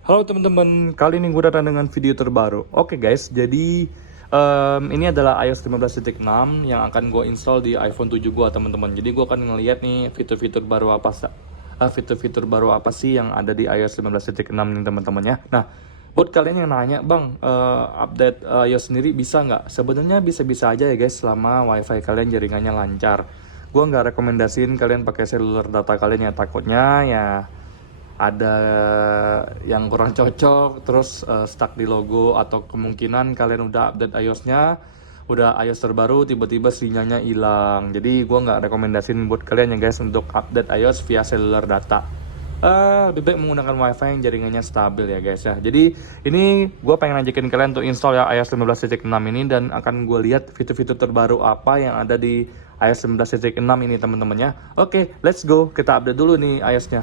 Halo teman-teman, kali ini gue datang dengan video terbaru. Oke guys, jadi ini adalah iOS 15.6 yang akan gue install di iPhone 7 gue teman-teman. Jadi gue akan ngeliat nih fitur-fitur baru apa sih yang ada di iOS 15.6 nih teman-teman ya. Nah, buat kalian yang nanya, bang, update iOS sendiri bisa nggak? Sebenarnya bisa-bisa aja ya guys, selama WiFi kalian jaringannya lancar. Gue nggak rekomendasiin kalian pakai cellular data kalian ya, takutnya ya ada yang kurang cocok, terus stuck di logo, atau kemungkinan kalian udah update iOS-nya, udah iOS terbaru, tiba-tiba sinyalnya hilang. Jadi gue nggak rekomendasiin buat kalian ya guys untuk update iOS via cellular data. Lebih baik menggunakan WiFi yang jaringannya stabil ya guys ya. Jadi ini gue pengen ajakin kalian untuk install ya iOS 15.6 ini, dan akan gue lihat fitur-fitur terbaru apa yang ada di iOS 15.6 ini teman-teman ya. Oke, let's go, kita update dulu nih iOS-nya.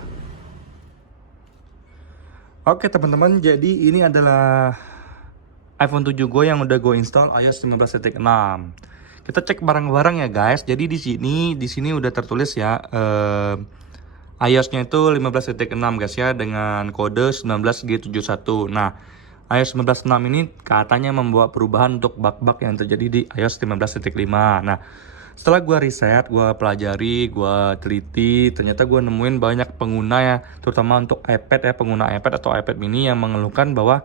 Oke teman-teman, jadi ini adalah iPhone 7 gue yang udah gue install iOS 15.6. Kita cek bareng-bareng ya guys. Jadi di sini udah tertulis ya, iOS-nya itu 15.6 guys ya, dengan kode 19G71. Nah, iOS 15.6 ini katanya membawa perubahan untuk bug-bug yang terjadi di iOS 15.5. Nah, setelah gue riset, gue pelajari, gue teliti, ternyata gue nemuin banyak pengguna ya, terutama untuk iPad ya, pengguna iPad atau iPad mini yang mengeluhkan bahwa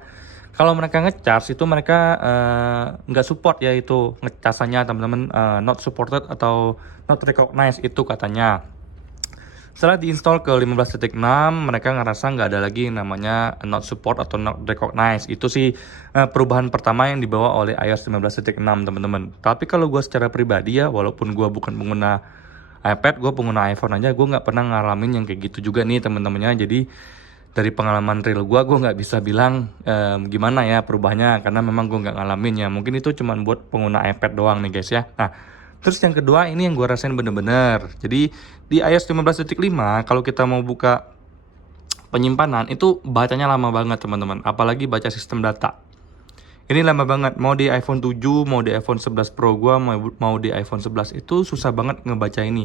kalau mereka ngecas itu mereka nggak support ya, itu ngecasannya teman-teman, not supported atau not recognized itu katanya. Setelah diinstal ke 15.6, mereka ngerasa nggak ada lagi namanya not support atau not recognize. Itu sih perubahan pertama yang dibawa oleh iOS 15.6 teman-teman. Tapi kalau gue secara pribadi ya, walaupun gue bukan pengguna iPad, gue pengguna iPhone aja, gue nggak pernah ngalamin yang kayak gitu juga nih teman-temannya. Jadi dari pengalaman real gue nggak bisa bilang gimana ya perubahannya, karena memang gue nggak ngalamin ya. Mungkin itu cuma buat pengguna iPad doang nih guys ya. Nah, terus yang kedua ini yang gue rasain bener-bener. Jadi di iOS 15.5 kalau kita mau buka penyimpanan itu bacanya lama banget teman-teman. Apalagi baca sistem data. Ini lama banget. Mau di iPhone 7, mau di iPhone 11 Pro gue, mau di iPhone 11 itu susah banget ngebaca ini.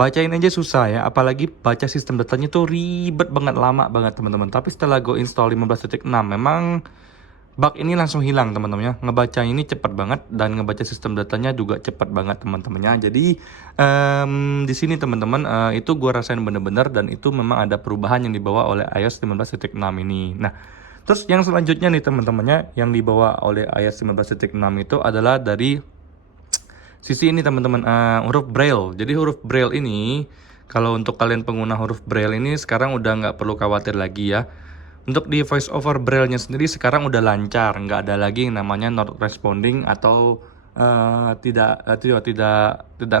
Bacain aja susah ya, apalagi baca sistem datanya tuh ribet banget, lama banget teman-teman. Tapi setelah gue install 15.6, memang bug ini langsung hilang teman-teman ya. Ngebaca ini cepat banget, dan ngebaca sistem datanya juga cepat banget teman-temannya. Jadi di sini teman-teman, itu gue rasain bener-bener, dan itu memang ada perubahan yang dibawa oleh iOS 15.6 ini. Nah, terus yang selanjutnya nih teman-temannya, yang dibawa oleh iOS 15.6 itu adalah dari sisi ini teman-teman, huruf Braille. Jadi huruf Braille ini, kalau untuk kalian pengguna huruf Braille ini sekarang udah nggak perlu khawatir lagi ya. Untuk di voice over Braille-nya sendiri sekarang udah lancar, nggak ada lagi yang namanya not responding atau tidak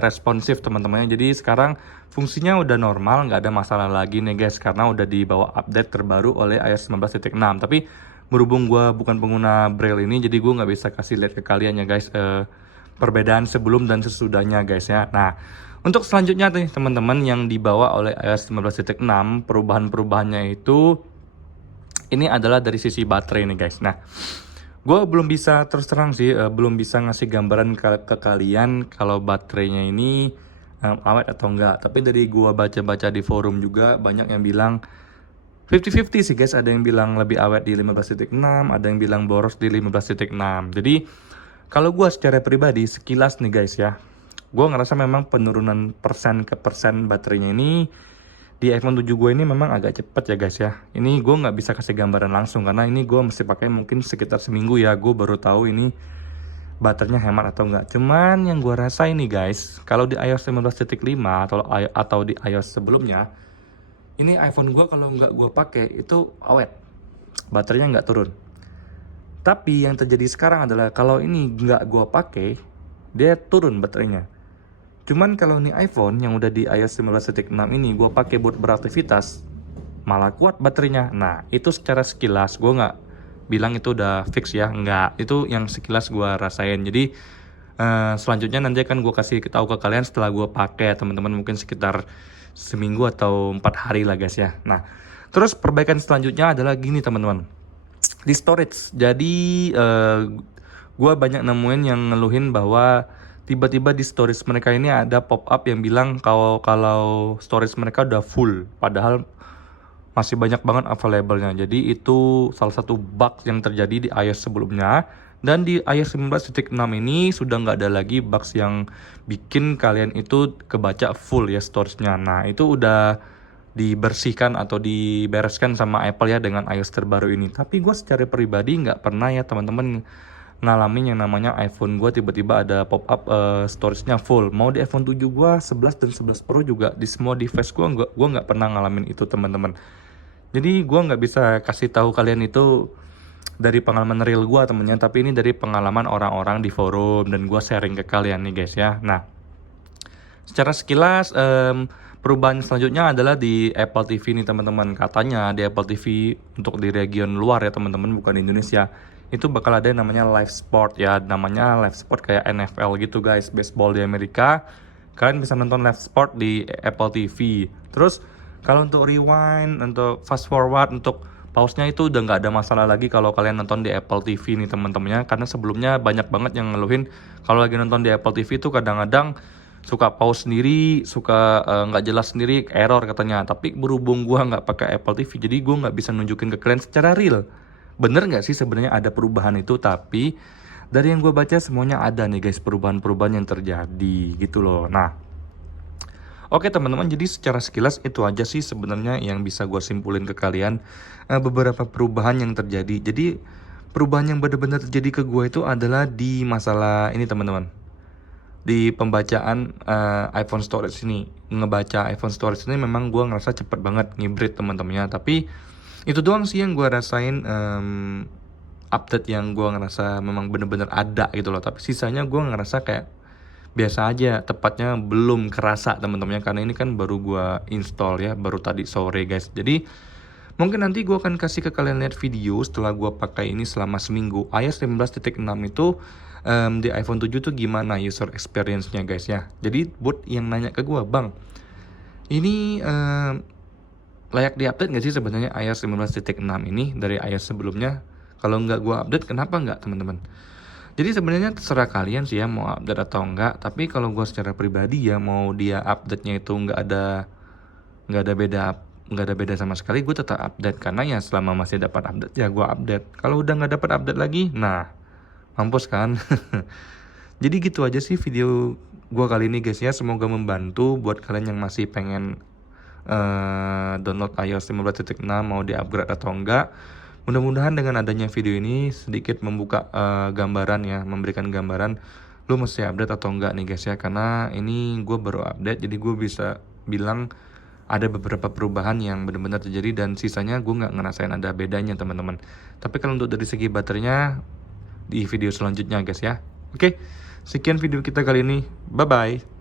responsif teman-temannya. Jadi sekarang fungsinya udah normal, nggak ada masalah lagi nih guys, karena udah dibawa update terbaru oleh iOS 19.6. Tapi berhubung gue bukan pengguna Braille ini, jadi gue nggak bisa kasih lihat ke kalian ya guys, perbedaan sebelum dan sesudahnya guys ya. Nah, untuk selanjutnya nih teman-teman yang dibawa oleh iOS 15.6, perubahan-perubahannya itu ini adalah dari sisi baterai nih guys. Nah, gue belum bisa, terus terang sih, belum bisa ngasih gambaran ke kalian kalau baterainya ini awet atau enggak. Tapi dari gue baca-baca di forum juga banyak yang bilang 50-50 sih guys. Ada yang bilang lebih awet di 15.6, ada yang bilang boros di 15.6. Jadi kalau gue secara pribadi sekilas nih guys ya, gue ngerasa memang penurunan persen ke persen baterainya ini di iPhone 7 gue ini memang agak cepet ya guys ya. Ini gue nggak bisa kasih gambaran langsung karena ini gue mesti pakai mungkin sekitar seminggu ya. Gue baru tahu ini baterainya hemat atau enggak. Cuman yang gue rasa ini guys, kalau di iOS 15.5 atau di iOS sebelumnya, ini iPhone gue kalau nggak gue pakai itu awet, baterainya nggak turun. Tapi yang terjadi sekarang adalah kalau ini nggak gue pakai, dia turun baterainya. Cuman kalau ini iPhone yang udah di iOS 15.6 ini gue pakai buat beraktivitas, malah kuat baterainya. Nah, itu secara sekilas gue nggak bilang itu udah fix ya, nggak. Itu yang sekilas gue rasain. Jadi selanjutnya nanti akan gue kasih tahu ke kalian setelah gue pakai teman-teman, mungkin sekitar seminggu atau 4 hari lah guys ya. Nah, terus perbaikan selanjutnya adalah gini teman-teman, di storage. Jadi gue banyak nemuin yang ngeluhin bahwa tiba-tiba di storage mereka ini ada pop up yang bilang kalau storage mereka udah full, padahal masih banyak banget available-nya. Jadi itu salah satu bug yang terjadi di iOS sebelumnya. Dan di iOS 19.6 ini sudah nggak ada lagi bugs yang bikin kalian itu kebaca full ya storage-nya. Nah itu udah dibersihkan atau dibereskan sama Apple ya dengan iOS terbaru ini. Tapi gue secara pribadi nggak pernah ya teman-teman ngalamin yang namanya iPhone gue tiba-tiba ada pop-up storage-nya full. Mau di iPhone 7 gue, 11 dan 11 Pro juga, di semua device gue nggak pernah ngalamin itu teman-teman. Jadi gue nggak bisa kasih tahu kalian itu dari pengalaman real gue temennya, tapi ini dari pengalaman orang-orang di forum dan gue sharing ke kalian nih guys ya. Nah, secara sekilas perubahan selanjutnya adalah di Apple TV nih teman-teman. Katanya di Apple TV untuk di region luar ya teman-teman, bukan di Indonesia, itu bakal ada yang namanya live sport ya. Namanya live sport kayak NFL gitu guys, baseball di Amerika. Kalian bisa nonton live sport di Apple TV. Terus kalau untuk rewind, untuk fast forward, untuk pause-nya itu udah nggak ada masalah lagi kalau kalian nonton di Apple TV nih teman-temannya. Karena sebelumnya banyak banget yang ngeluhin kalau lagi nonton di Apple TV itu kadang-kadang suka pause sendiri, suka nggak jelas sendiri, error katanya. Tapi berhubung gua nggak pakai Apple TV, jadi gua nggak bisa nunjukin ke kalian secara real. Bener nggak sih sebenarnya ada perubahan itu? Tapi dari yang gue baca semuanya ada nih guys, perubahan-perubahan yang terjadi gitu loh. Nah, oke teman-teman, jadi secara sekilas itu aja sih sebenarnya yang bisa gue simpulin ke kalian, beberapa perubahan yang terjadi. Jadi perubahan yang benar-benar terjadi ke gue itu adalah di masalah ini teman-teman, di pembacaan iPhone storage ini. Ngebaca iPhone storage ini memang gue ngerasa cepet banget ngibrit teman-temannya. Tapi itu doang sih yang gue rasain, update yang gue ngerasa memang bener-bener ada gitu loh. Tapi sisanya gue ngerasa kayak biasa aja, tepatnya belum kerasa teman-temannya, karena ini kan baru gue install ya, baru tadi sore guys. Jadi mungkin nanti gue akan kasih ke kalian lihat video setelah gue pakai ini selama seminggu. iOS 15.6 itu di iPhone 7 tuh gimana user experience-nya guys ya. Jadi buat yang nanya ke gue, bang, ini layak di-update nggak sih sebenarnya iOS 15.6 ini dari iOS sebelumnya? Kalau nggak gue update, kenapa nggak teman-teman? Jadi sebenarnya terserah kalian sih ya mau update atau enggak. Tapi kalau gue secara pribadi ya, mau dia update-nya itu nggak ada beda nggak ada beda sama sekali, gue tetap update. Karena ya selama masih dapat update ya gue update. Kalau udah nggak dapat update lagi, nah mampus kan. Jadi gitu aja sih video gue kali ini guys ya. Semoga membantu buat kalian yang masih pengen download iOS 15.6, mau di upgrade atau enggak. Mudah-mudahan dengan adanya video ini sedikit membuka gambaran ya, memberikan gambaran lu mesti update atau enggak nih guys ya. Karena ini gue baru update, jadi gue bisa bilang ada beberapa perubahan yang benar-benar terjadi, dan sisanya gue nggak ngerasain ada bedanya teman-teman. Tapi kalau untuk dari segi baterainya di video selanjutnya guys ya. Oke, sekian video kita kali ini, bye bye.